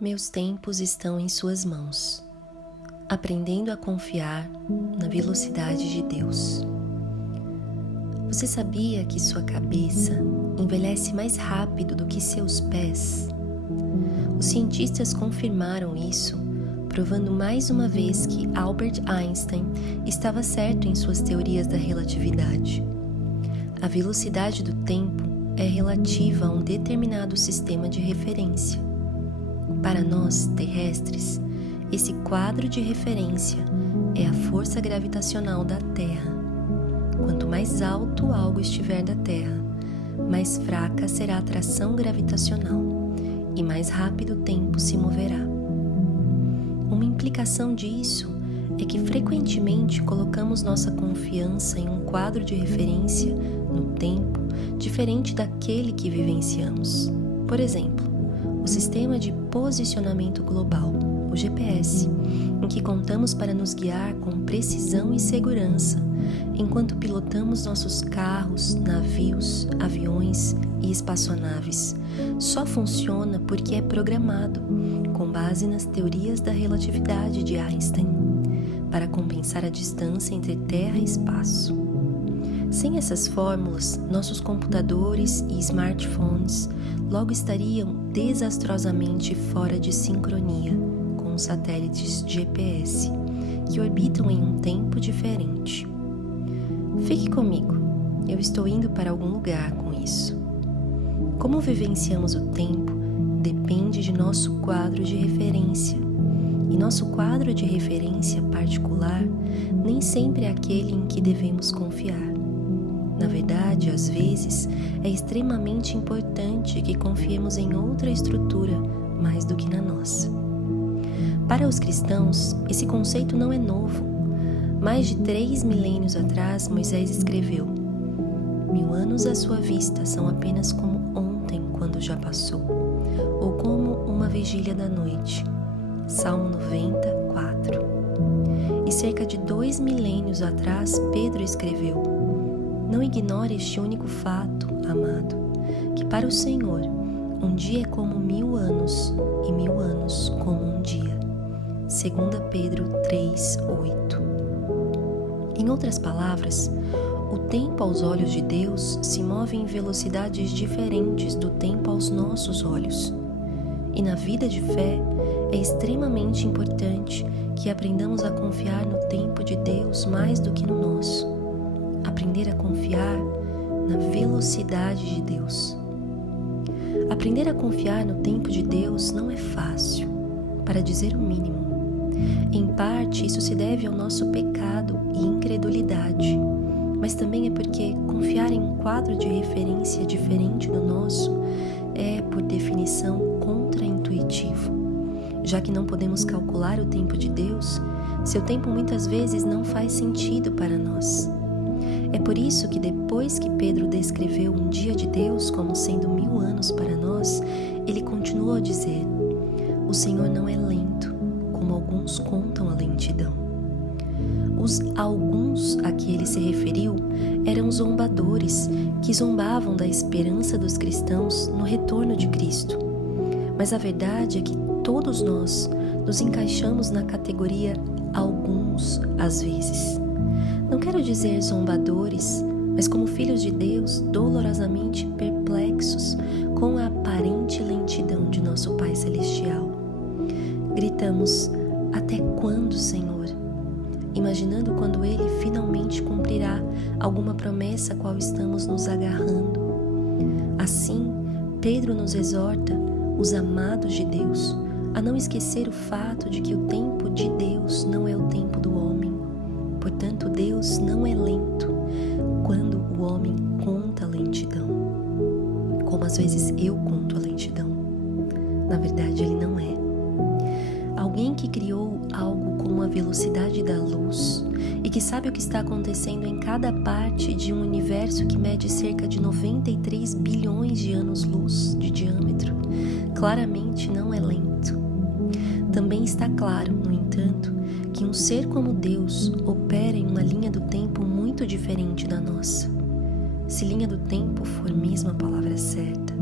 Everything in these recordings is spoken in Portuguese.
Meus tempos estão em suas mãos, aprendendo a confiar na velocidade de Deus. Você sabia que sua cabeça envelhece mais rápido do que seus pés? Os cientistas confirmaram isso, provando mais uma vez que Albert Einstein estava certo em suas teorias da relatividade. A velocidade do tempo é relativa a um determinado sistema de referência. Para nós, terrestres, esse quadro de referência é a força gravitacional da Terra. Quanto mais alto algo estiver da Terra, mais fraca será a atração gravitacional e mais rápido o tempo se moverá. Uma implicação disso é que frequentemente colocamos nossa confiança em um quadro de referência no tempo diferente daquele que vivenciamos. Por exemplo, o Sistema de Posicionamento Global, o GPS, em que contamos para nos guiar com precisão e segurança, enquanto pilotamos nossos carros, navios, aviões e espaçonaves, só funciona porque é programado, com base nas teorias da relatividade de Einstein, para compensar a distância entre Terra e espaço. Sem essas fórmulas, nossos computadores e smartphones logo estariam desastrosamente fora de sincronia com os satélites GPS, que orbitam em um tempo diferente. Fique comigo, eu estou indo para algum lugar com isso. Como vivenciamos o tempo depende de nosso quadro de referência, e nosso quadro de referência particular nem sempre é aquele em que devemos confiar. Na verdade, às vezes, é extremamente importante que confiemos em outra estrutura mais do que na nossa. Para os cristãos, esse conceito não é novo. Mais de 3 milênios atrás, Moisés escreveu: 1000 anos à sua vista são apenas como ontem, quando já passou, ou como uma vigília da noite. Salmo 94. E cerca de 2 milênios atrás, Pedro escreveu: não ignore este único fato, amado, que para o Senhor um dia é como 1000 anos e 1000 anos como um dia. 2 Pedro 3:8. Em outras palavras, o tempo aos olhos de Deus se move em velocidades diferentes do tempo aos nossos olhos. E na vida de fé, é extremamente importante que aprendamos a confiar no tempo de Deus mais do que no nosso. Aprender a confiar na velocidade de Deus. Aprender a confiar no tempo de Deus não é fácil, para dizer o mínimo. Em parte, isso se deve ao nosso pecado e incredulidade, mas também é porque confiar em um quadro de referência diferente do nosso é, por definição, contraintuitivo. Já que não podemos calcular o tempo de Deus, seu tempo muitas vezes não faz sentido para nós. É por isso que depois que Pedro descreveu um dia de Deus como sendo 1000 anos para nós, ele continuou a dizer: o Senhor não é lento, como alguns contam a lentidão. Os alguns a que ele se referiu eram zombadores que zombavam da esperança dos cristãos no retorno de Cristo. Mas a verdade é que todos nós nos encaixamos na categoria alguns às vezes. Não quero dizer zombadores, mas como filhos de Deus, dolorosamente perplexos com a aparente lentidão de nosso Pai Celestial. Gritamos: até quando, Senhor? Imaginando quando Ele finalmente cumprirá alguma promessa a qual estamos nos agarrando. Assim, Pedro nos exorta, os amados de Deus, a não esquecer o fato de que o tempo de Deus não é o tempo do homem. Portanto, Deus não é lento quando o homem conta a lentidão, como às vezes eu conto a lentidão. Na verdade, Ele não é. Alguém que criou algo com a velocidade da luz e que sabe o que está acontecendo em cada parte de um universo que mede cerca de 93 bilhões de anos-luz de diâmetro, claramente não é lento. Também está claro, no entanto, que um ser como Deus opera em uma linha do tempo muito diferente da nossa. Se linha do tempo for mesmo a palavra certa.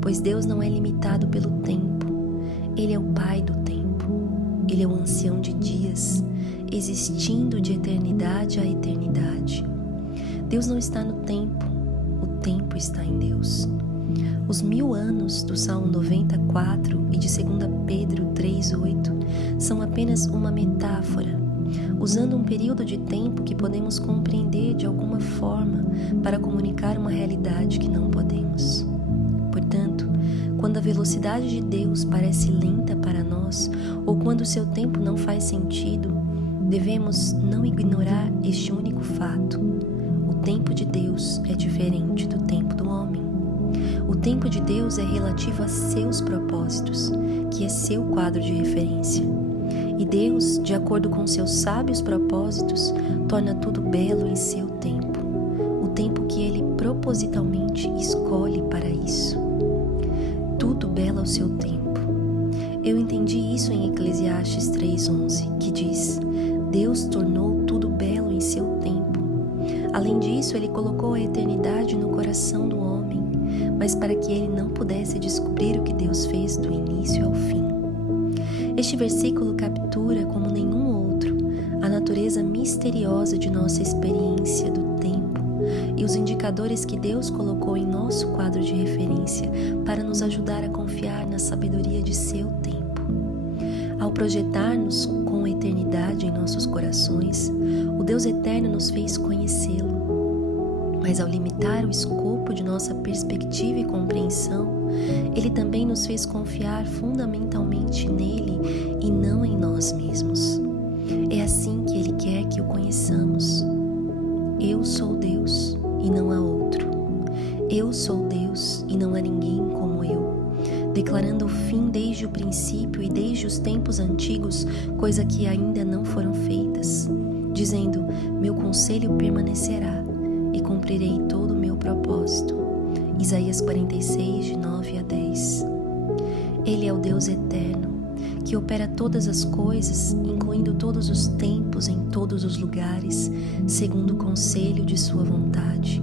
Pois Deus não é limitado pelo tempo, Ele é o Pai do tempo. Ele é o ancião de dias, existindo de eternidade a eternidade. Deus não está no tempo, o tempo está em Deus. Os 1000 anos do Salmo 94 e de 2 Pedro 3,8 são apenas uma metáfora, usando um período de tempo que podemos compreender de alguma forma para comunicar uma realidade que não podemos. Portanto, quando a velocidade de Deus parece lenta para nós, ou quando o seu tempo não faz sentido, devemos não ignorar este único fato. O tempo de Deus é diferente do tempo do homem. O tempo de Deus é relativo a seus propósitos, que é seu quadro de referência. E Deus, de acordo com seus sábios propósitos, torna tudo belo em seu tempo, o tempo que Ele propositalmente escolhe para isso. Tudo belo ao seu tempo. Eu entendi isso em Eclesiastes 3,11, que diz: Deus tornou tudo belo em seu tempo. Além disso, Ele colocou a eternidade no coração do homem, mas para que ele não pudesse descobrir o que Deus fez do início ao fim. Este versículo captura, como nenhum outro, a natureza misteriosa de nossa experiência do tempo e os indicadores que Deus colocou em nosso quadro de referência para nos ajudar a confiar na sabedoria de seu tempo. Ao projetar-nos com a eternidade em nossos corações, o Deus eterno nos fez conhecê-lo. Mas ao limitar o escopo de nossa perspectiva e compreensão, Ele também nos fez confiar fundamentalmente nele e não em nós mesmos. É assim que Ele quer que o conheçamos. Eu sou Deus e não há outro. Eu sou Deus e não há ninguém como eu, declarando o fim desde o princípio e desde os tempos antigos, coisa que ainda não foram feitas, dizendo: meu conselho permanecerá e cumprirei todo o meu propósito. Isaías 46, de 9 a 10. Ele é o Deus eterno, que opera todas as coisas, incluindo todos os tempos em todos os lugares, segundo o conselho de sua vontade.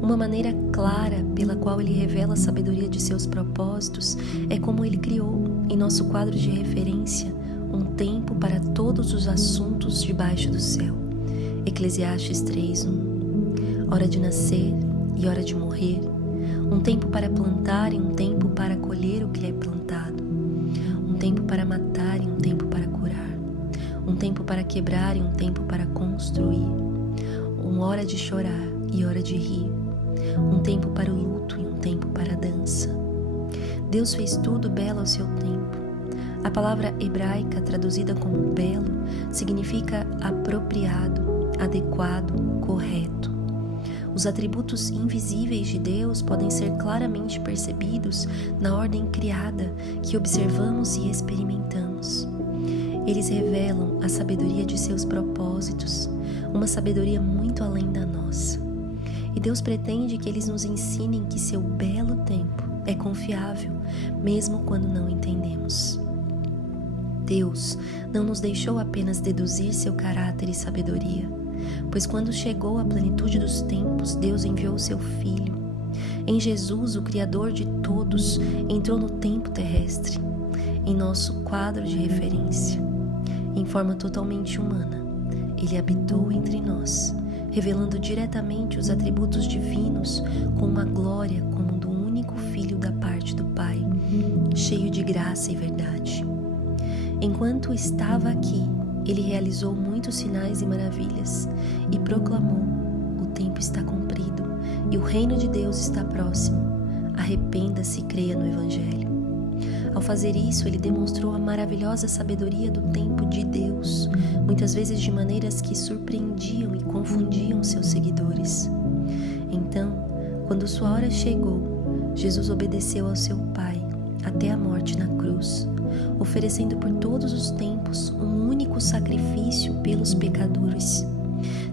Uma maneira clara pela qual Ele revela a sabedoria de seus propósitos é como Ele criou, em nosso quadro de referência, um tempo para todos os assuntos debaixo do céu. Eclesiastes 3:1. Hora de nascer e hora de morrer, um tempo para plantar e um tempo para colher o que é plantado, um tempo para matar e um tempo para curar, um tempo para quebrar e um tempo para construir, uma hora de chorar e hora de rir, um tempo para o luto e um tempo para a dança. Deus fez tudo belo ao seu tempo. A palavra hebraica traduzida como belo significa apropriado, adequado, correto. Os atributos invisíveis de Deus podem ser claramente percebidos na ordem criada que observamos e experimentamos. Eles revelam a sabedoria de seus propósitos, uma sabedoria muito além da nossa. E Deus pretende que eles nos ensinem que seu belo tempo é confiável, mesmo quando não entendemos. Deus não nos deixou apenas deduzir seu caráter e sabedoria, pois quando chegou a plenitude dos tempos, Deus enviou seu Filho. Em Jesus, o Criador de todos, entrou no tempo terrestre, em nosso quadro de referência. Em forma totalmente humana, Ele habitou entre nós, revelando diretamente os atributos divinos com uma glória como do único Filho da parte do Pai, cheio de graça e verdade. Enquanto estava aqui, Ele realizou muitos sinais e maravilhas e proclamou: o tempo está cumprido e o reino de Deus está próximo. Arrependa-se e creia no Evangelho. Ao fazer isso, Ele demonstrou a maravilhosa sabedoria do tempo de Deus, muitas vezes de maneiras que surpreendiam e confundiam seus seguidores. Então, quando sua hora chegou, Jesus obedeceu ao seu Pai até a morte na cruz, oferecendo por todos os tempos um único sacrifício pelos pecadores.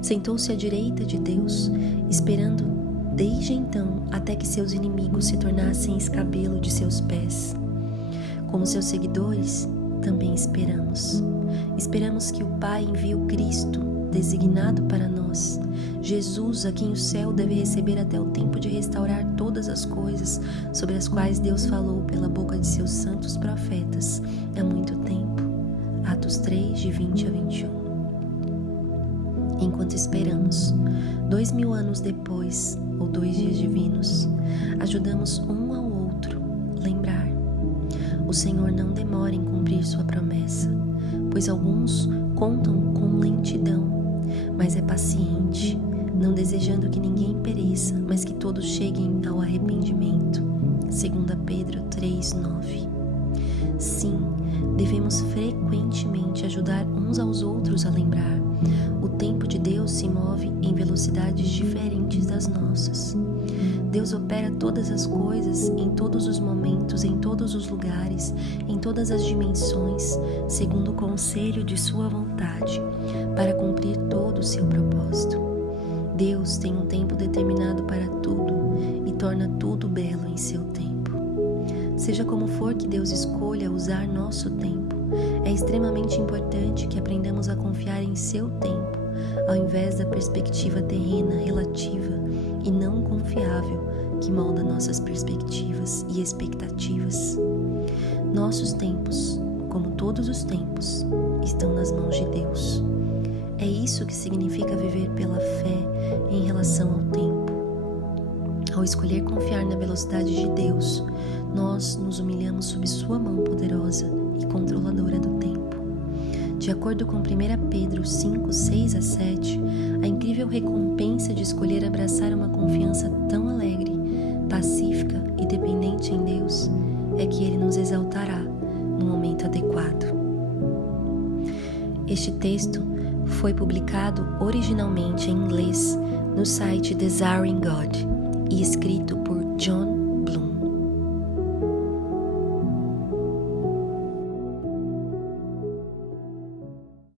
Sentou-se à direita de Deus, esperando desde então até que seus inimigos se tornassem escabelo de seus pés. Como seus seguidores, também esperamos. Esperamos que o Pai envie o Cristo, designado para nós, Jesus, a quem o céu deve receber até o tempo de restaurar todas as coisas sobre as quais Deus falou pela boca de seus santos profetas, de 20 a 21. Enquanto esperamos, 2000 anos depois, ou 2 dias divinos, ajudamos um ao outro lembrar. O Senhor não demora em cumprir sua promessa, pois alguns contam com lentidão, mas é paciente, não desejando que ninguém pereça, mas que todos cheguem ao arrependimento. 2 Pedro 3:9. Sim, devemos frequentemente ajudar uns aos outros a lembrar. O tempo de Deus se move em velocidades diferentes das nossas. Deus opera todas as coisas, em todos os momentos, em todos os lugares, em todas as dimensões, segundo o conselho de sua vontade, para cumprir todo o seu propósito. Deus tem um tempo determinado para tudo e torna tudo belo em seu tempo. Seja como for que Deus escolha usar nosso tempo, é extremamente importante que aprendamos a confiar em seu tempo, ao invés da perspectiva terrena, relativa e não confiável que molda nossas perspectivas e expectativas. Nossos tempos, como todos os tempos, estão nas mãos de Deus. É isso que significa viver pela fé em relação ao tempo. Ao escolher confiar na velocidade de Deus, nós nos humilhamos sob sua mão poderosa e controladora do tempo. De acordo com 1 Pedro 5, 6 a 7, a incrível recompensa de escolher abraçar uma confiança tão alegre, pacífica e dependente em Deus é que Ele nos exaltará no momento adequado. Este texto foi publicado originalmente em inglês no site Desiring God e escrito por John